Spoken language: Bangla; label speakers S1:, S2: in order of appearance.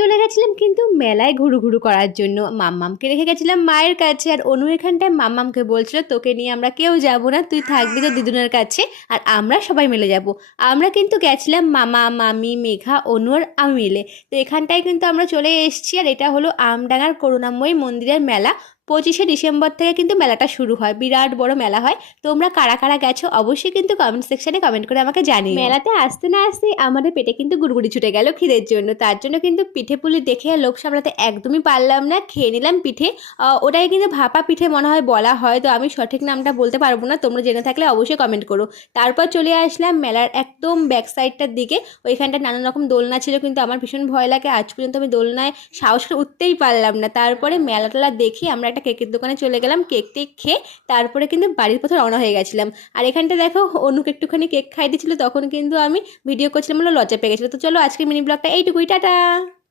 S1: চলে গেছিলাম কিন্তু মেলায় ঘুরু ঘুরু করার জন্য। মাম্মামকে রেখে গেছিলাম মায়ের কাছে। আর অনু এখানটায় মাম্মামকে বলছিল, তোকে নিয়ে আমরা কেউ যাব না, তুই থাকবি তো দিদুনের কাছে, আর আমরা সবাই মিলে যাব। আমরা কিন্তু গেছিলাম মামা, মামি, মেঘা অনু আর আমি মিলে। তো এখানটায় কিন্তু আমরা চলে এসেছি, আর এটা হলো আমডাঙ্গার করুণাময়ী মন্দিরের মেলা। পঁচিশে ডিসেম্বর থেকে কিন্তু মেলাটা শুরু হয়। বিরাট বড় মেলা হয়। তোমরা কারা কারা গেছো অবশ্যই কিন্তু কমেন্ট সেকশনে কমেন্ট করে আমাকে জানিও। মেলাতে আসতে না আসতে আমাদের পেটে কিন্তু গুড়গুড়ি ছুটে গেল খিদের জন্য। তার জন্য কিন্তু পিঠে পুলি দেখে লোভ সামলাতে একদমই পারলাম না। খেয়ে নিলাম পিঠে। ওটাকে কিন্তু ভাপা পিঠে মনে হয় বলা হয়। তো আমি সঠিক নামটা বলতে পারব না। তোমরা জেনে থাকলে অবশ্যই কমেন্ট করো। তারপর চলে আসলাম মেলার একদম ব্যাক সাইডটার দিকে। ওইখানটা নানান রকম দোলনা ছিল কিন্তু আমার ভীষণ ভয় লাগে। আজ পর্যন্ত আমি দোলনায় সাহস করে উঠতেই পারলাম না। তারপরে মেলা টেলা দেখে আমরা একটা কেকের দোকানে চলে গেলাম, কেক টেক খেয়ে তারপরে কিন্তু বাড়ির পথে রওনা হয়ে গেছিলাম। আর এখানটা দেখো, অনুকে একটুখানি কেক খাই দিয়েছিল, তখন কিন্তু আমি ভিডিও করছিলাম, বলে লজ্জা পেয়ে গেছিল। তো চলো আজকে মিনি ব্লগটা এইটুকুই, টাটা!